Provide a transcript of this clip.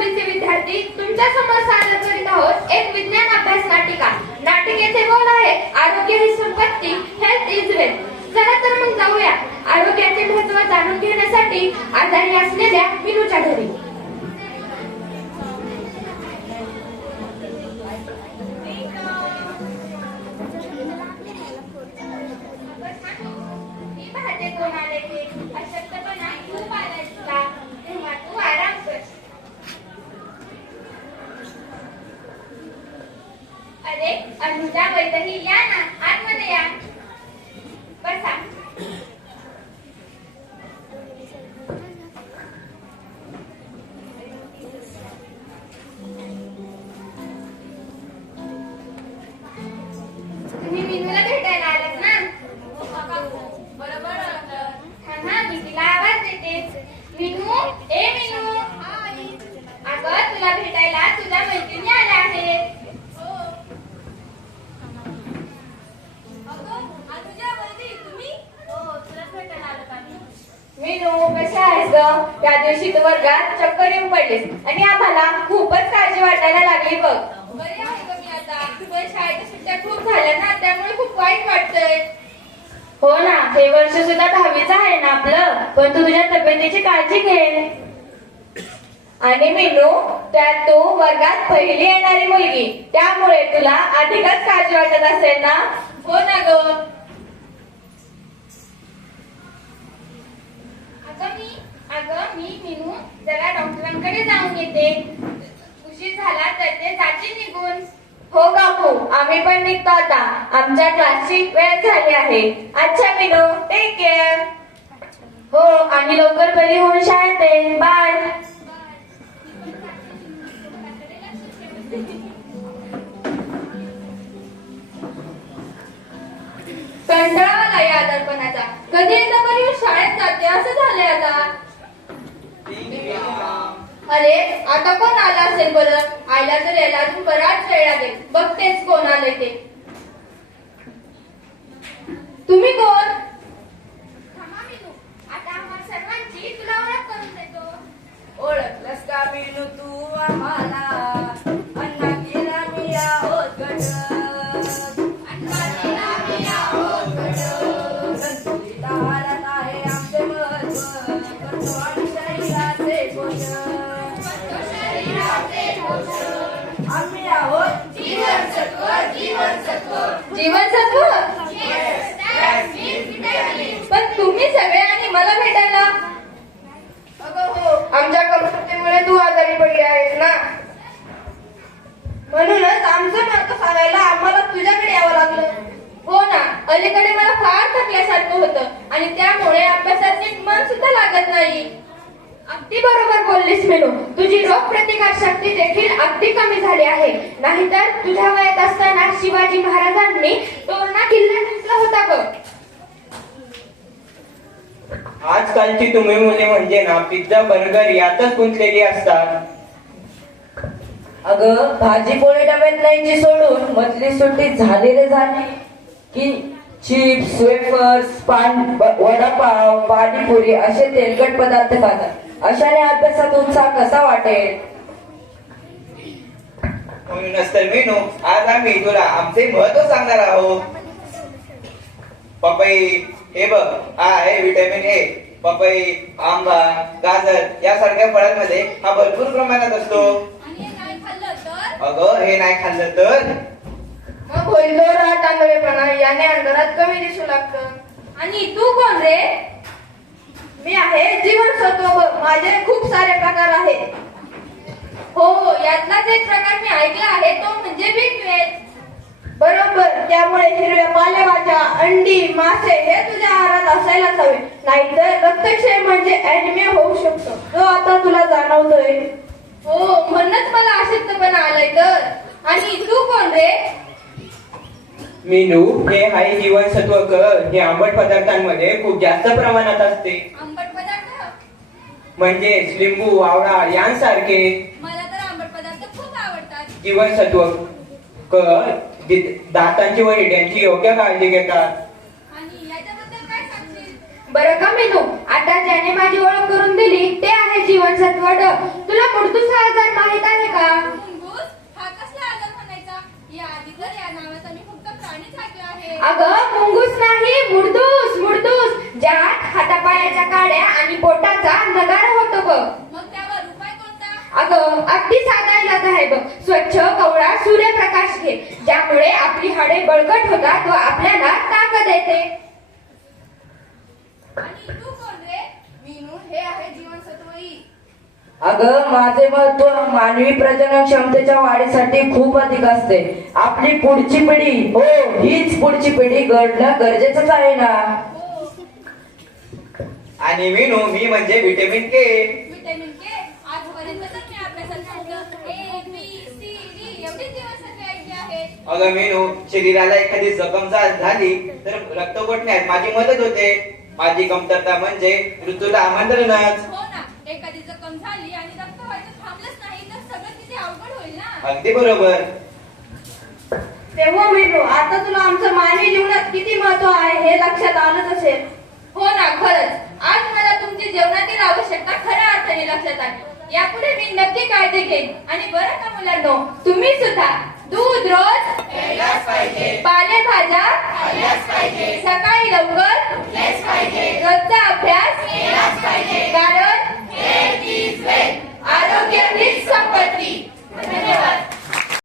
दहावीचे विद्यार्थी तुमच्यासमोर सादर करीत आहोत. एक विज्ञान अभ्यास नाटिका. नाटिकेचे बोल आहे आरोग्य ही संपत्ती हेल्थ इज वेल्थ चला तर मग जाऊया. आरोग्याचे महत्त्व जाणून घेण्यासाठी आजारी असलेल्या मिनूच्या घरी. मी Vuelta Giliana. दिवशी तू वर्गात चक्कर येऊन पडलीस आणि आम्हाला खूपच काळजी वाटायला लागली बघ. बरी आहे ग मी आता? पण शाळेच्या सुट्ट्या खूप झाल्या ना त्यामुळे खूप वाईट वाटतंय. हो ना हे वर्ष सुद्धा दहावीचं आहे ना आपलं. पण तू तुझ्या तब्येतीची काळजी घे. आणि मीनू त्यात तू वर्गात पहिली येणारी मुलगी. त्यामुळे तुला अधिकच काळजी वाटत असेल ना? हो ना ग अगं मी मी मीनू जरा डॉक्टरांकडे जाऊन येते. उशीर झाला तर ते जाते निघून. हो काकू आम्ही पण निघतो आता. आमच्या क्लासची वेळ झाली आहे. अच्छा मीनू टेक केअर हो आणि लवकर बरी होऊन शाळेत ये. बाय कंटाळा आला या आजारपणाचा कधी एकदा येऊन शाळेत जाते? असं झालंय आता. अरे आता कोण आला असेल बरं? आयला तर यायला अजून बराच वेळ लागेल. बघतेच कोण आले ते. तुम्ही कोण? जीवनसत्व पण तुम्ही सगळे आणि मला भेटायला? हो आमच्या कमतरतेमुळे तू आजारी पडली आहेस ना? म्हणूनच आमचं नातं सांगायला आम्हाला तुझ्याकडे यावं लागलं. हो ना अलीकडे मला फार थकल्यासारखं होतं आणि त्यामुळे अभ्यासात मन सुद्धा लागत नाही. अगदी बरोबर बोललीस मेनू. तुझी रोग प्रतिकार शक्ती देखील अगदी कमी झाली आहे. नाहीतर तुझ्या वयात असताना शिवाजी महाराजांनी तोरणा किल्ला जिंकला होता बघ. आजकालची तुम्ही मुले म्हणजे ना पिझ्झा बर्गर यातच गुंतलेली असतात. अगं भाजी पोळी डब्यात न्यायची सोडून मधली सुट्टी झाली रे झाली. की चिप्स वेफर्स पान वडापाव पाणीपुरी असे तेलकट पदार्थ खातात. अशाने अभ्यासात उत्साह कसा वाटेल? म्हणूनच तर मेनू आज आम्ही तुला आमचे महत्त्व सांगणार आहोत. पपई हे बघ हा आहे विटॅमिन ए. पपई आंबा गाजर यासारख्या फळांमध्ये हा भरपूर प्रमाणात असतो. अगं हे नाही खाल्लं तर? मग होईल राहत याने अंधारात कमी दिसू लागतं. आणि तू कोण रे? मी आहे जीवनसत्व माझे खूप सारे प्रकार आहेत. हो यातलाच एक प्रकार मी ऐकला आहे तो म्हणजे बिगवेज बरोबर त्यामुळे हिरव्या पालेभाज्या अंडी मासे हे तुझ्या आहारात असायलाच हवे. नाहीतर रक्तक्षय म्हणजे ऍडमिया होऊ शकतो. जो आता तुला जाणवतोय. हो म्हणूनच मला अशक्तपणा आलाय तर. आणि तू कोण रे? मेनू हे हाय जीवनसत्व क हे आंबट पदार्थांमध्ये खूप जास्त प्रमाणात असते. आंबट पदार्थ? म्हणजेच लिंबू आवळा यांसारखे मला तर आंबट पदार्थ खूप आवडतात. जीवनसत्व क दि- दातांची व हिड्यांची योग्य काळजी घेतात. आणि याच्याबद्दल काय सांगशील? बरं का मेनू? आता ज्याने माझी ओळख करून दिली ते आहे जीवनसत्व ड. तुला मूर्तूचा आजार अगं मुंगूस नाही मुर्दूस मुर्दूस ज्यात हातापायाच्या काड्या आणि पोटाचा नगार होतो बघ. अगं अगदी साधा इलाज आहे बघ. स्वच्छ कवळा सूर्यप्रकाश घे. ज्यामुळे आपली हाडे बळकट होतात व आपल्याला ताकद येते. आणि तू कोण रे? मीनू हे आहे जीवनसत्व ई अगं माझे महत्त्व मानवी प्रजनन क्षमतेच्या वाढीसाठी खूप अधिक असते. आपली पुढची पिढी हो हीच पुढची पिढी घडणं गरजेचंच आहे ना? आणि मीनू मी म्हणजे व्हिटॅमिन के. Vitamin K. आजपर्यंत तर मी अभ्यासात फक्त ए बी सी डी एवढीच जीवनसत्वे ऐकली आहेत. अगं मीनू शरीराला एखादी जखम झाली तर रक्त गोठण्यात माझी मदत होते. माझी कमतरता म्हणजे ऋतूला आमंत्रणच. हो ना एखादी जखम झाली आणि रक्त व्हायचं थांबलंच नाही तर सगळं किती अवघड होईल ना? अगदी बरोबर. तेव्हा मिळू आता तुला आमचं मानवी जीवनात किती महत्त्व आहे हे लक्षात आलंच असेल. हो ना खरंच. आज मला तुमची जेवणातील आवश्यकता खऱ्या अर्थाने लक्षात आली यापुढे मी नक्की काळजी घेईन. आणि बरं का मुलांनो तुम्ही सुद्धा दूध रोज पालेभाज्या सकाळी लवकर